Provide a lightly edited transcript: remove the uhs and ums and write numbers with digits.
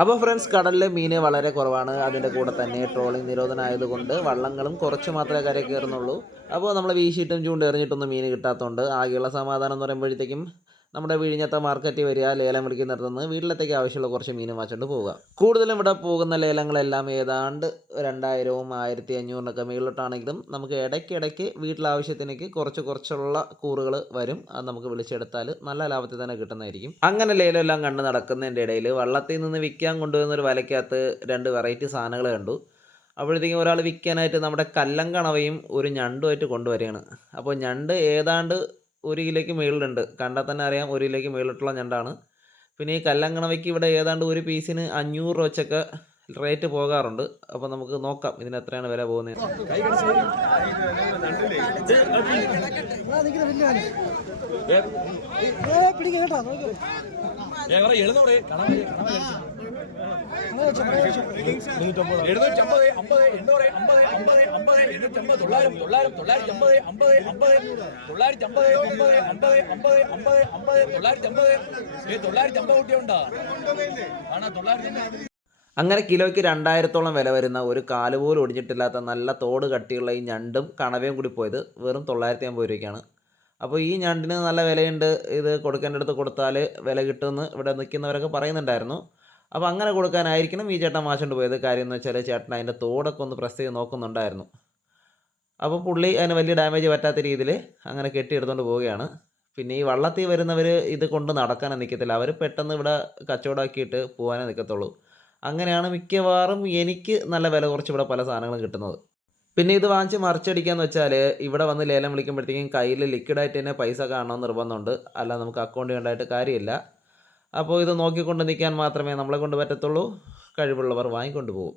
അപ്പോൾ ഫ്രണ്ട്സ്, കടലിൽ മീൻ വളരെ കുറവാണ്. അതിൻ്റെ കൂടെ തന്നെ ട്രോളിംഗ് നിരോധനം ആയതുകൊണ്ട് വള്ളങ്ങളും കുറച്ച് മാത്രമേ കരയിൽ കയറുന്നുള്ളൂ. അപ്പോൾ നമ്മൾ വീശിയിട്ടും ചൂണ്ടെറിഞ്ഞിട്ടൊന്നും മീൻ കിട്ടാത്തതുകൊണ്ട് ആകെയുള്ള സമാധാനം എന്ന് പറയുമ്പോഴത്തേക്കും നമ്മുടെ വിഴിഞ്ഞത്തെ മാർക്കറ്റിൽ വരിക, ലേലം വിളിക്കുന്നിടത്തുനിന്ന് വീട്ടിലത്തേക്ക് ആവശ്യമുള്ള കുറച്ച് മീൻ വാങ്ങിച്ചുകൊണ്ട് പോവുക. കൂടുതലും ഇവിടെ പോകുന്ന ലേലങ്ങളെല്ലാം ഏതാണ്ട് 2000-ഉം 1500-നൊക്കെ മുകളിലോട്ടാണെങ്കിലും നമുക്ക് ഇടയ്ക്കിടയ്ക്ക് വീട്ടിലാവശ്യത്തിനേക്ക് കുറച്ചുള്ള കൂറുകൾ വരും. അത് നമുക്ക് വിളിച്ചെടുത്താൽ നല്ല ലാഭത്തിൽ തന്നെ കിട്ടുന്നതായിരിക്കും. അങ്ങനെ ലേലം എല്ലാം കണ്ട് നടക്കുന്നതിൻ്റെ ഇടയിൽ വള്ളത്തിൽ നിന്ന് വിൽക്കാൻ കൊണ്ടുവരുന്ന ഒരു വലയ്ക്കകത്ത് 2 വെറൈറ്റി സാധനങ്ങൾ കണ്ടു. അപ്പോഴത്തേക്കും ഒരാൾ വിൽക്കാനായിട്ട് നമ്മുടെ കല്ലങ്കണവയും ഒരു ഞണ്ടുമായിട്ട് കൊണ്ടുവരികയാണ്. അപ്പോൾ ഞണ്ട് ഏതാണ്ട് 1 കിലോയ്ക്ക് മുകളിലുണ്ട്. കണ്ടാൽ തന്നെ അറിയാം 1 കിലോയ്ക്ക് മുകളിലോട്ടുള്ള ഞണ്ടാണ്. പിന്നെ ഈ കല്ലങ്കണവയ്ക്ക് ഇവിടെ ഏതാണ്ട് ഒരു പീസിന് 500 രൂപ വെച്ചൊക്കെ റേറ്റ് പോകാറുണ്ട്. അപ്പോൾ നമുക്ക് നോക്കാം ഇതിന് എത്രയാണ് വില പോകുന്നത്. അങ്ങനെ കിലോയ്ക്ക് 2000-ഓളം വില വരുന്ന ഒരു കാല് പോലും ഒടിഞ്ഞിട്ടില്ലാത്ത നല്ല തോട് കട്ടിയുള്ള ഈ ഞണ്ടും കണവയും കൂടി പോയത് വെറും 950 രൂപയ്ക്കാണ്. അപ്പോൾ ഈ ഞണ്ടിന് നല്ല വിലയുണ്ട്, ഇത് കൊടുക്കേണ്ടടുത്ത് കൊടുത്താൽ വില കിട്ടുമെന്ന് ഇവിടെ നിൽക്കുന്നവരൊക്കെ പറയുന്നുണ്ടായിരുന്നു. അപ്പോൾ അങ്ങനെ കൊടുക്കാനായിരിക്കണം ഈ ചേട്ടൻ വാങ്ങിച്ചുകൊണ്ട് പോയത്. കാര്യം എന്ന് വെച്ചാൽ ചേട്ടൻ അതിൻ്റെ തോടൊക്കെ ഒന്ന് പ്രസ് ചെയ്ത് നോക്കുന്നുണ്ടായിരുന്നു. അപ്പോൾ പുള്ളി അതിന് വലിയ ഡാമേജ് പറ്റാത്ത രീതിയിൽ അങ്ങനെ കെട്ടിയെടുത്തുകൊണ്ട് പോവുകയാണ്. പിന്നെ ഈ വള്ളത്തിൽ വരുന്നവർ ഇത് കൊണ്ട് നടക്കാനേ നിൽക്കത്തില്ല. അവർ പെട്ടെന്ന് ഇവിടെ കച്ചവടമാക്കിയിട്ട് പോകാനേ നിൽക്കത്തുള്ളൂ. അങ്ങനെയാണ് മിക്കവാറും എനിക്ക് നല്ല വില കുറച്ച് ഇവിടെ പല സാധനങ്ങളും കിട്ടുന്നത്. പിന്നെ ഇത് വാങ്ങിച്ച് മറിച്ചടിക്കാന്ന് വെച്ചാൽ ഇവിടെ വന്ന് ലേലം വിളിക്കുമ്പോഴത്തേക്കും കയ്യിൽ ലിക്വിഡായിട്ട് തന്നെ പൈസ കാണണമെന്ന് നിർബന്ധമുണ്ട്. അല്ല നമുക്ക് അക്കൗണ്ട് ഉണ്ടായിട്ട് കാര്യമില്ല. അപ്പോൾ ഇത് നോക്കിക്കൊണ്ട് നിൽക്കാൻ മാത്രമേ നമ്മളെ കൊണ്ട് പറ്റത്തുള്ളൂ. കഴിവുള്ളവർ വാങ്ങിക്കൊണ്ട് പോകും.